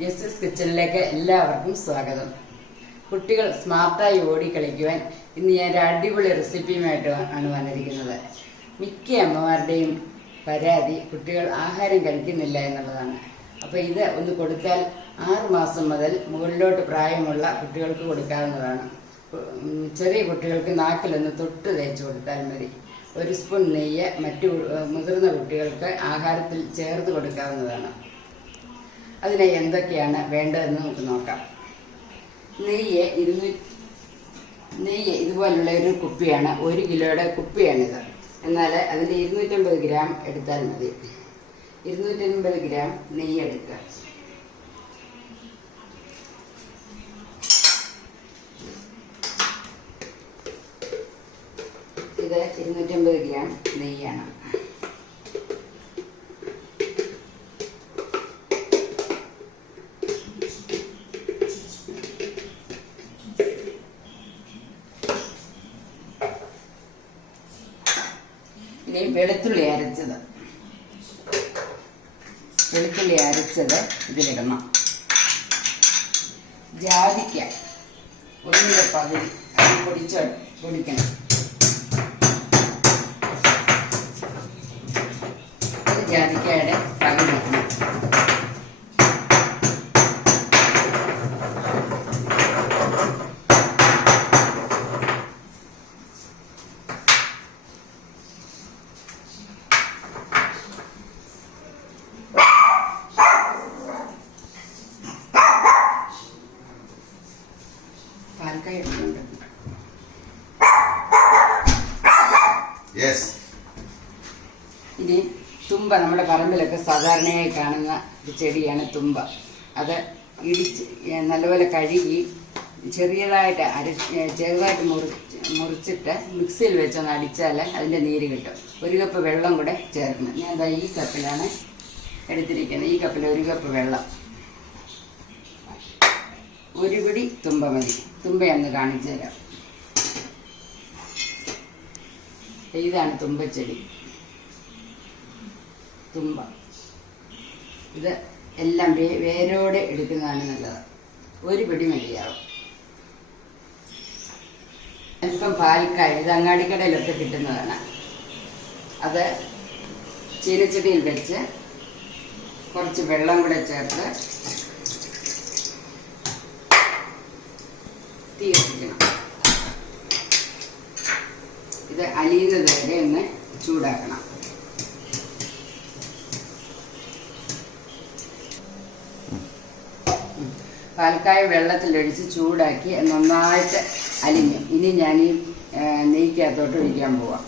ജെസ്സിസ് കിച്ചണിലേക്ക് എല്ലാവർക്കും സ്വാഗതം. കുട്ടികൾ സ്മാർട്ടായി ഓടിക്കളിക്കുവാൻ ഇന്ന് ഞാൻ ഒരു അടിപൊളി റെസിപ്പിയുമായിട്ട് ആണ് വന്നിരിക്കുന്നത്. മിക്ക അമ്മമാരുടെയും പരാതി കുട്ടികൾ ആഹാരം കഴിക്കുന്നില്ല എന്നുള്ളതാണ്. അപ്പോൾ ഇത് ഒന്ന് കൊടുത്താൽ 6 മാസം മുതൽ മുകളിലോട്ട് പ്രായമുള്ള കുട്ടികൾക്ക് കൊടുക്കാവുന്നതാണ്. ചെറിയ കുട്ടികൾക്ക് നാക്കിലൊന്ന് തൊട്ട് തേച്ച് കൊടുത്താൽ മതി. 1 സ്പൂൺ നെയ്യ് മറ്റു മുതിർന്ന കുട്ടികൾക്ക് ആഹാരത്തിൽ ചേർത്ത് കൊടുക്കാവുന്നതാണ്. അതിന് എന്തൊക്കെയാണ് വേണ്ടതെന്ന് നമുക്ക് നോക്കാം. നെയ്യ് ഇതുപോലുള്ള ഒരു കുപ്പിയാണ്, 1 കിലോയുടെ കുപ്പിയാണിത്. എന്നാൽ അതിൻ്റെ 250 ഗ്രാം എടുത്താൽ മതി. 250 ഗ്രാം നെയ്യ് എടുക്കുക. ഇത് 250 ഗ്രാം നെയ്യാണ്. ഇനി വെളുത്തുള്ളി അരച്ചത് ഇതിലിടണം. ജാതിക്ക 1 പകുതി പൊടിക്കണം. ഒരു ജാതിക്കയുടെ പകുതി ഇടണം. പാൽക്കായ ഇടുന്നുണ്ട്. ഇനി തുമ്പ, നമ്മുടെ പറമ്പിലൊക്കെ സാധാരണയായി കാണുന്ന ഒരു ചെടിയാണ് തുമ്പ. അത് ഇടിച്ച് നല്ലപോലെ കഴുകി ചെറുതായിട്ട് മുറിച്ചിട്ട് മിക്സിയിൽ വെച്ചൊന്ന് അടിച്ചാൽ അതിൻ്റെ നീര് കിട്ടും. 1 കപ്പ് വെള്ളം കൂടെ ചേർക്കണം. ഞാൻ എന്താ ഈ കപ്പിലാണ് എടുത്തിരിക്കുന്നത്. ഈ കപ്പിൽ 1 കപ്പ് വെള്ളം, 1 പിടി തുമ്പ മതി. തുമ്പയൊന്ന് കാണിച്ചു തരാം. ഇതാണ് തുമ്പച്ചെടി. തുമ്പ ഇത് എല്ലാം വേരോടെ എടുക്കുന്നതാണ് നല്ലത്. 1 പിടി മതിയാവും. അല്പം പാൽക്കായ, ഇത് അങ്ങാടിക്കടയിലൊക്കെ കിട്ടുന്നതാണ്. അത് ചീനച്ചട്ടിയിൽ വെച്ച് കുറച്ച് വെള്ളം കൂടെ ചേർത്ത് തീ കത്തിക്കണം. ഇത് അലിയുന്നത് വരെ ഒന്ന് ചൂടാക്കണം. പാൽക്കായ വെള്ളത്തിലൊഴിച്ച് ചൂടാക്കി നന്നായിട്ട് അലിഞ്ഞു. ഇനി ഞാൻ ഈ നെയ്ക്കകത്തോട്ട് ഒഴിക്കാൻ പോവാം.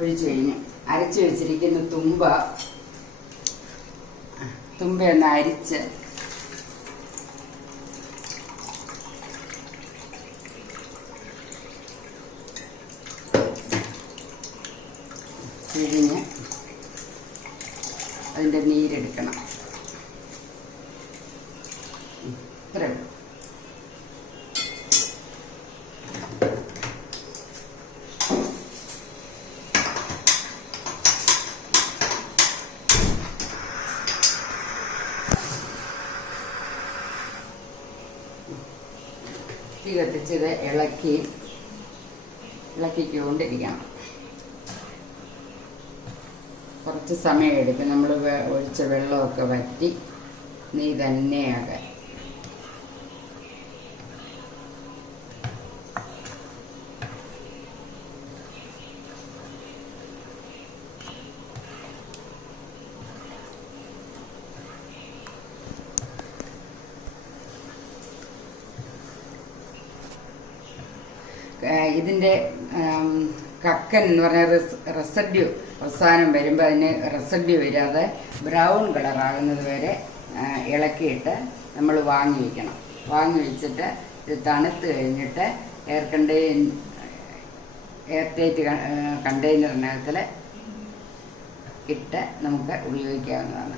ഒഴിച്ചു കഴിഞ്ഞു. അരച്ചു വെച്ചിരിക്കുന്ന തുമ്പയൊന്ന് അരിച്ച് പിഴിഞ്ഞ് അതിൻ്റെ നീരെടുക്കണം. ഇത്രേ ഉള്ളൂ. തീ കത്തിച്ചത് ഇളക്കിക്കൊണ്ടിരിക്കണം. കുറച്ച് സമയം എടുക്കും. നമ്മൾ ഒഴിച്ച വെള്ളമൊക്കെ വറ്റി നെയ്യ് തന്നെയാകാൻ. ഇതിൻ്റെ കക്കൻ എന്ന് പറഞ്ഞാൽ റെസിഡ്യൂ അവസാനം വരുമ്പോൾ അതിന് റെസിഡ്യൂ വരാതെ ബ്രൗൺ കളറാകുന്നത് വരെ ഇളക്കിയിട്ട് നമ്മൾ വാങ്ങി വയ്ക്കണം. വാങ്ങി വെച്ചിട്ട് ഇത് തണുത്ത് കഴിഞ്ഞിട്ട് എയർടൈറ്റ് കണ്ടെയ്നറിനകത്തിൽ ഇട്ട് നമുക്ക് ഉപയോഗിക്കാവുന്നതാണ്.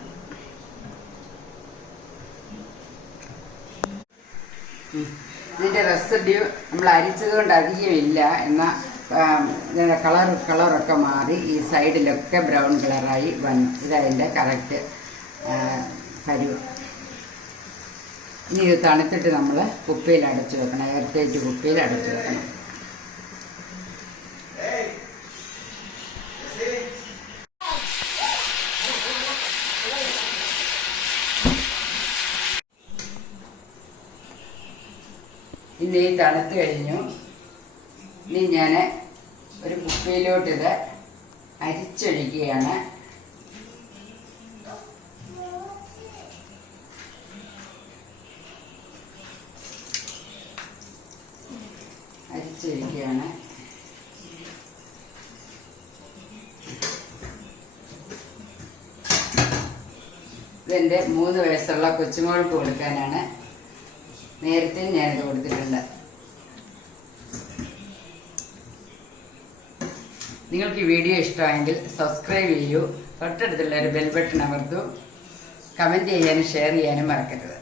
ഇതിൻ്റെ റെസിഡ്യൂ നമ്മൾ അരിച്ചത് കൊണ്ട് അധികമില്ല. എന്നാൽ കളറൊക്കെ മാറി ഈ സൈഡിലൊക്കെ ബ്രൗൺ കളറായി വന്നു. ഇതതിൻ്റെ കറക്റ്റ് പരുവ്. ഇനി ഇത് തണുത്തിട്ട് നമ്മൾ കുപ്പിയിൽ അടച്ചു വെക്കണം. എയർടൈറ്റ് കുപ്പിയിൽ അടച്ചു വെക്കണം. ഇനി തണുത്ത് കഴിഞ്ഞു. ഇനി ഞാൻ ഒരു കുപ്പിയിലോട്ടിത് അരിച്ചൊഴിക്കുകയാണ്. അരിച്ചൊഴിക്കുകയാണ്. ഇതെൻ്റെ 3 വയസ്സുള്ള കൊച്ചുമോൾക്ക് കൊടുക്കാനാണ്. നേരത്തെ ഞാനിത് കൊടുത്തിട്ടുണ്ട്. നിങ്ങൾക്ക് ഈ വീഡിയോ ഇഷ്ടമായെങ്കിൽ സബ്സ്ക്രൈബ് ചെയ്യൂ. തൊട്ടടുത്തുള്ള ഒരു ബെൽ ബട്ടൺ അമർത്തൂ. കമൻറ്റ് ചെയ്യാനും ഷെയർ ചെയ്യാനും മറക്കരുത്.